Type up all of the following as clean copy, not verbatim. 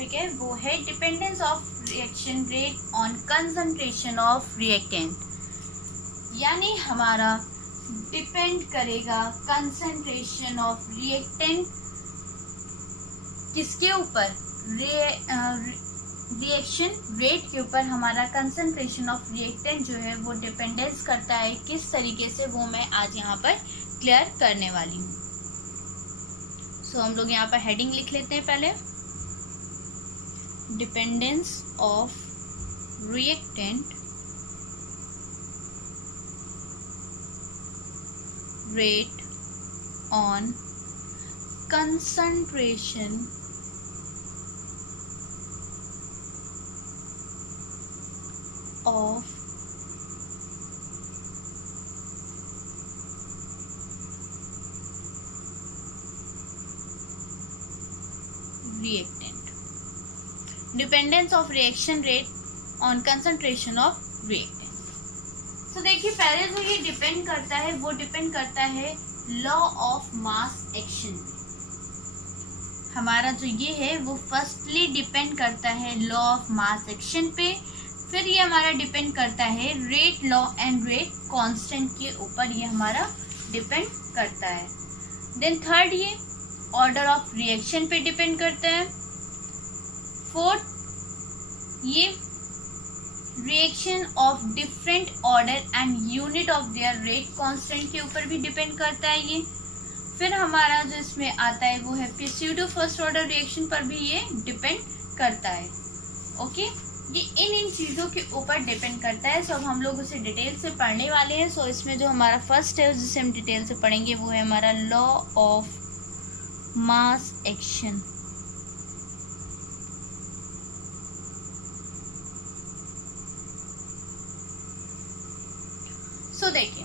Topic है वो है dependence of reaction rate on concentration of reactant, यानी हमारा डिपेंड करेगा कंसंट्रेशन ऑफ रिएक्टेंट किसके ऊपर, रिएक्शन रेट के ऊपर हमारा कंसंट्रेशन ऑफ रिएक्टेंट जो है वो डिपेंडेंस करता है किस तरीके से, वो मैं आज यहाँ पर क्लियर करने वाली हूँ। सो हम लोग यहाँ पर हेडिंग लिख लेते हैं पहले, dependence of reactant rate on concentration of reactant, dependence of reaction rate on concentration of reactant। तो देखिए पहले जो ये डिपेंड करता है वो डिपेंड करता है लॉ ऑफ मास एक्शन पे। हमारा जो ये है वो फर्स्टली डिपेंड करता है लॉ ऑफ मास एक्शन पे, फिर ये हमारा डिपेंड करता है rate law and rate constant के ऊपर, ये हमारा डिपेंड करता है। देन थर्ड ये ऑर्डर ऑफ रिएक्शन पे डिपेंड करता है। फोर्थ ये reaction of different order and unit of their rate constant के ऊपर भी डिपेंड करता है ये। फिर हमारा जो इसमें आता है वो है प्यूसिडो फर्स्ट ऑर्डर रिएक्शन पर भी ये डिपेंड करता है। ओके, ये इन चीज़ों के ऊपर डिपेंड करता है। सो अब हम लोग उसे डिटेल से पढ़ने वाले हैं। सो इसमें जो हमारा फर्स्ट है जिसे हम डिटेल से पढ़ेंगे वो है हमारा लॉ ऑफ मास एक्शन। सो देखिए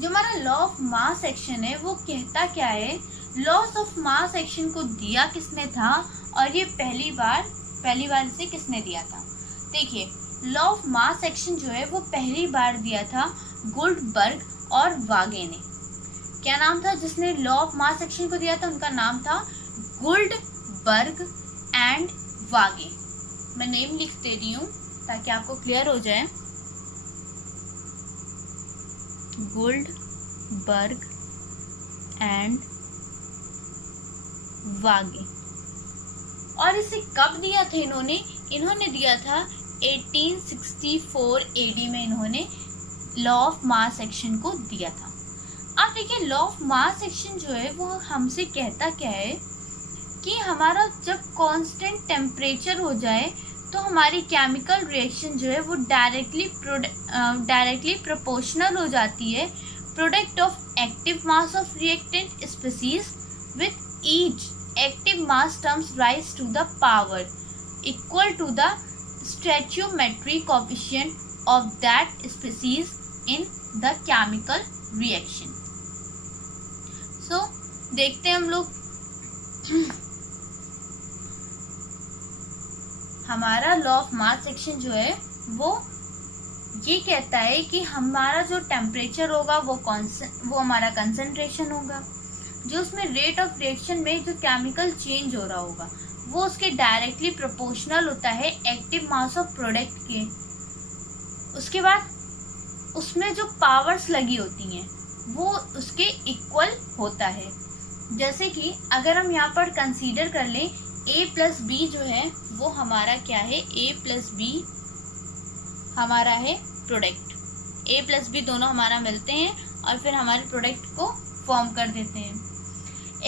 जो हमारा लॉ ऑफ मास एक्शन है वो कहता क्या है, लॉस ऑफ मास एक्शन को दिया किसने था और ये पहली बार इसे किसने दिया था। देखिए लॉ ऑफ मास एक्शन जो है वो पहली बार दिया था गुल्डबर्ग और वागे ने। क्या नाम था जिसने लॉ ऑफ मास एक्शन को दिया था, उनका नाम था गुल्डबर्ग एंड वागे। मैं नेम लिख दे रही हूँ ताकि आपको क्लियर हो जाए। गुल्डबर्ग एंड वागे। और इसे कब दिया था इन्होंने दिया था 1864 एडी में इन्होंने लॉ ऑफ मास एक्शन को दिया था। अब देखिए लॉ ऑफ मास एक्शन जो है वो हमसे कहता क्या है कि हमारा जब कांस्टेंट टेम्परेचर हो जाए तो हमारी केमिकल रिएक्शन जो है वो डायरेक्टली प्रोपोर्शनल हो जाती है product of active mass of reactant species with each active mass terms raise to the power equal to the stoichiometric coefficient of that species in the chemical reaction. So देखते हैं हम लोग हमारा law of mass action जो है वो ये कहता है कि हमारा जो टेम्परेचर होगा वो हमारा कंसंट्रेशन होगा, जो उसमें रेट ऑफ रिएक्शन में जो केमिकल चेंज हो रहा होगा वो उसके डायरेक्टली प्रोपोर्शनल होता है एक्टिव मास ऑफ प्रोडक्ट के। उसके बाद उसमें जो पावर्स लगी होती हैं वो उसके इक्वल होता है। जैसे कि अगर हम यहाँ पर कंसीडर कर लें a प्लस बी जो है वो हमारा क्या है, a प्लस बी हमारा है प्रोडक्ट, a प्लस बी दोनों हमारा मिलते हैं और फिर हमारे प्रोडक्ट को फॉर्म कर देते हैं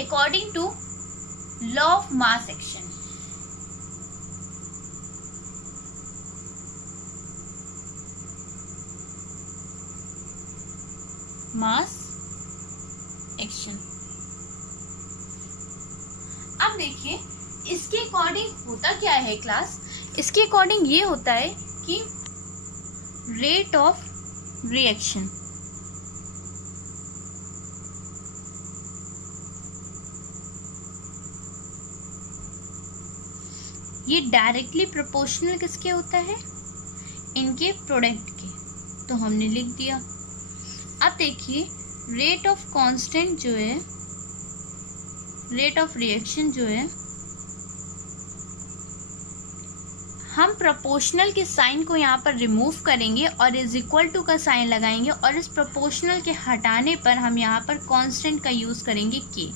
according to law of mass action. Mass action. अब देखिए इसके अकॉर्डिंग होता क्या है क्लास, इसके अकॉर्डिंग ये होता है कि रेट ऑफ रिएक्शन ये डायरेक्टली प्रोपोर्शनल किसके होता है, इनके प्रोडक्ट के। तो हमने लिख दिया। अब देखिए रेट ऑफ कांस्टेंट जो है, रेट ऑफ रिएक्शन जो है हम प्रोपोर्शनल के साइन को यहाँ पर रिमूव करेंगे और इज इक्वल टू का साइन लगाएंगे और इस प्रोपोर्शनल के हटाने पर हम यहाँ पर कांस्टेंट का यूज करेंगे के,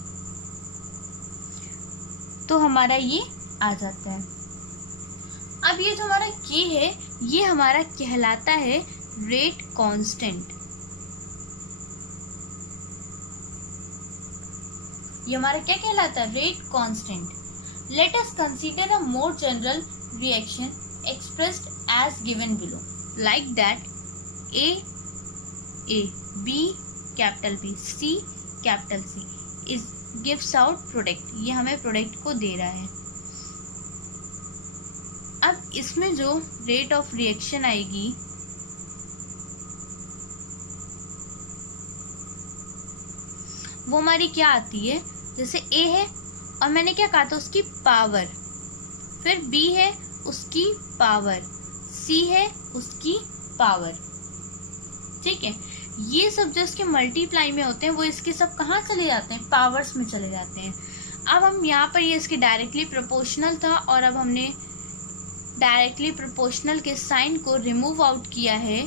तो हमारा ये आ जाता है। अब ये जो हमारा के है ये हमारा कहलाता है रेट कांस्टेंट। ये हमारा क्या कहलाता है? Rate constant. Let us consider a more general reaction expressed as given below, like that A B capital B C capital C is gives out product। ये हमें प्रोडक्ट को दे रहा है। अब इसमें जो रेट ऑफ रिएक्शन आएगी वो हमारी क्या आती है? जैसे A है और मैंने क्या कहा था? उसकी पावर, फिर B है उसकी पावर, C है उसकी पावर, ठीक है। ये सब जो इसके मल्टीप्लाई में होते हैं वो इसके सब कहाँ चले जाते हैं? पावर्स में चले जाते हैं। अब हम यहाँ पर ये इसके डायरेक्टली प्रोपोर्शनल था और अब हमने डायरेक्टली प्रोपोर्शनल के साइन को रिमूव आउट किया है।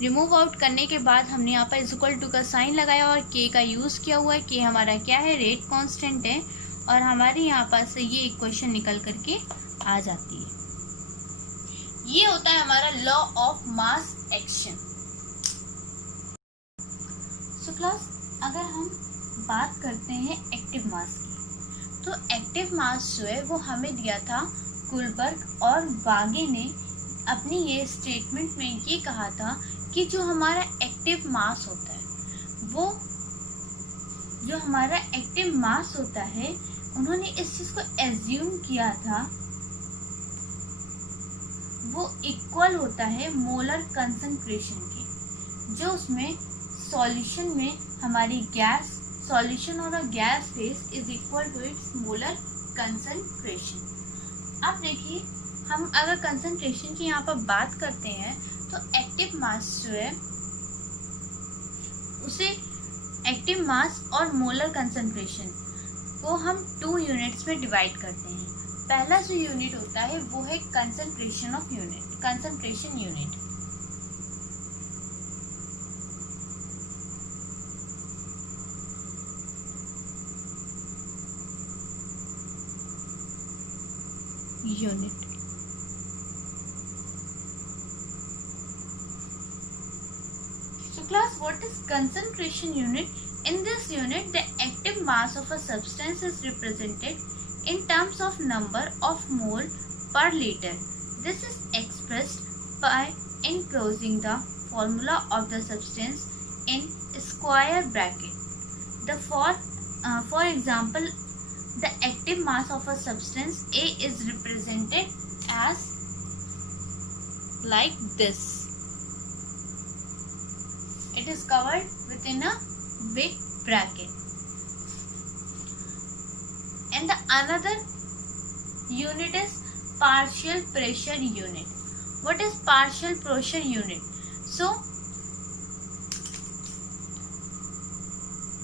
रिमूव आउट करने के बाद हमने यहाँ पर इक्वल टू का साइन लगाया और के का यूज़ किया हुआ है। के हमारा क्या है? रेट कांस्टेंट है और हमारे यहाँ पास से ये इक्वेशन निकल करके आ जाती है। ये होता है हमारा law of mass action. So class, अगर हम बात करते हैं एक्टिव मास की, तो एक्टिव मास जो है वो हमें दिया था कुलबर्ग और वागे ने अपनी ये स्टेटमेंट में ये कहा था कि जो हमारा एक्टिव मास होता है वो जो हमारा एक्टिव मास होता है उन्होंने इस चीज़ को एज्यूम किया था वो इक्वल होता है मोलर कंसंट्रेशन के, जो उसमें सॉल्यूशन में हमारी गैस सॉल्यूशन और gas phase is equal to its molar concentration. अब देखिए, हम अगर कंसंट्रेशन की यहाँ पर बात करते हैं तो एक्टिव मास जो है उसे एक्टिव मास और मोलर कंसंट्रेशन को हम 2 यूनिट्स में डिवाइड करते हैं। पहला जो यूनिट होता है वो है concentration of unit, concentration unit. So class, what is concentration unit? In this unit, the active mass of a substance is represented in terms of number of mole per liter. This is expressed by enclosing the formula of the substance in square bracket. For example, the active mass of a substance A is represented as like this. It is covered within a big bracket. And the another unit is partial pressure unit. What is partial pressure unit? So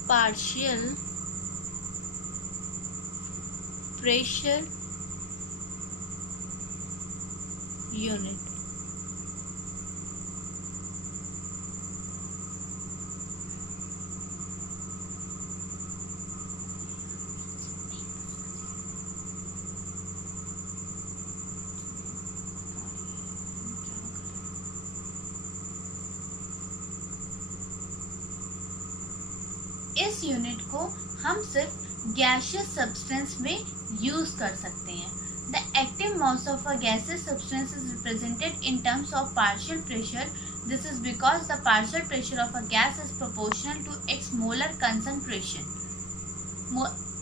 partial pressure unit इस unit को हम सिर्फ gaseous substance में use कर सकते हैं। The active mass of a gaseous substance is represented in terms of partial pressure. This is because the partial pressure of a gas is proportional to its molar concentration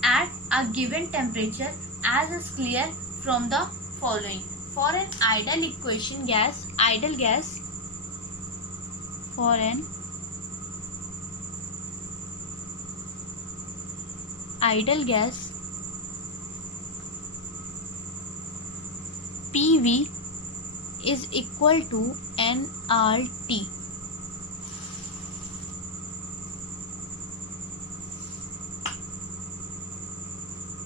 at a given temperature, as is clear from the following. For an ideal equation gas, for an ideal gas, PV is equal to nRT.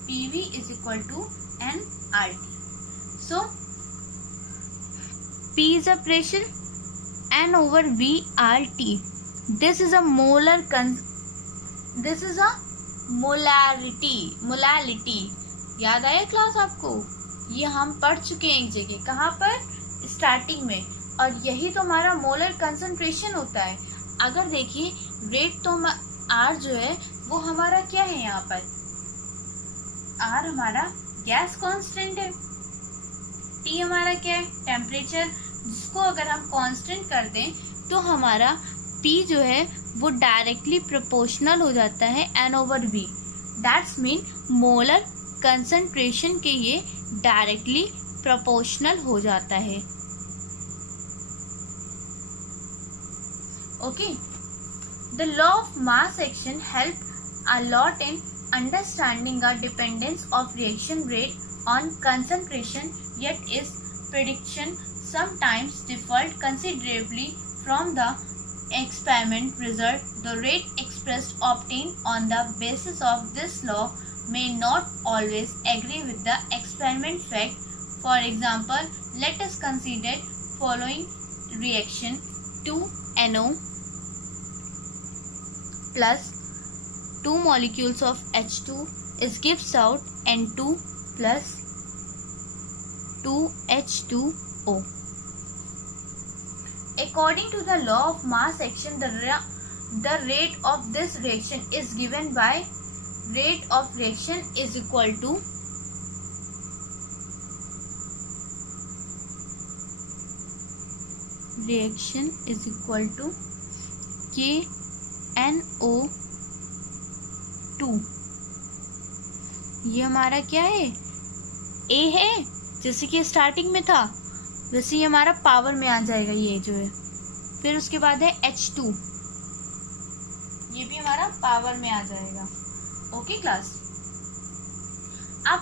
PV is equal to nRT. So P is a pressure, N over V R T. This is a molarity. याद आया class आपको? ये हम पढ़ चुके हैं एक जगह. कहाँ पर? स्टार्टिंग में. और यही तो हमारा मोलर कंसंट्रेशन होता है. अगर देखिए रेट तो R जो है वो हमारा क्या है यहाँ पर? R हमारा गैस कांस्टेंट है. T हमारा क्या है? टेम्परेचर. जिसको अगर हम कांस्टेंट कर दें तो हमारा P जो है वो डायरेक्टली प्रोपोर्शनल हो जाता है N over V. That's mean molar concentration के ये डायरेक्टली प्रोपोर्शनल हो जाता है. Okay. The law of mass action help a lot in understanding a dependence of reaction rate on concentration, yet its prediction sometimes differed considerably from the experiment result. The rate expressed obtained on the basis of this law may not always agree with the experiment fact. For example, let us consider following reaction: 2NO plus 2 molecules of H2 is gives out N2 plus 2H2O. According to the law of mass action, the rate of this reaction is given by rate of reaction is equal to KNO2. ये हमारा क्या है? A है, जैसे कि starting में था वैसे ये हमारा पावर में आ जाएगा ये जो है. फिर उसके बाद है H2, ये भी हमारा पावर में आ जाएगा. Okay class. अब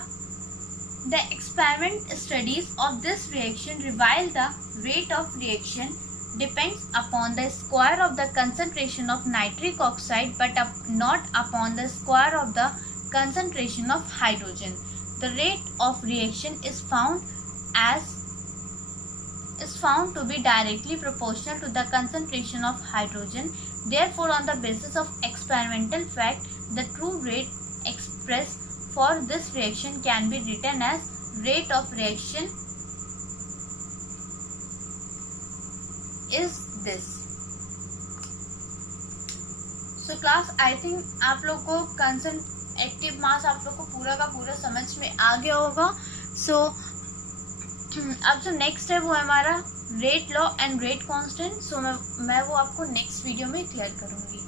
the experiment studies of this reaction reveal the rate of reaction depends upon the square of the concentration of nitric oxide but not upon the square of the concentration of hydrogen. The rate of reaction is found to be directly proportional to the concentration of hydrogen. Therefore, on the basis of experimental fact, the true rate expressed for this reaction can be written as rate of reaction is this. So class, I think आप लोग को active mass आप लोग को पूरा का पूरा समझ में आ गया होगा. सो अब जो नेक्स्ट है वो है हमारा rate law and rate constant. So मैं वो आपको नेक्स्ट वीडियो में क्लियर करूँगी.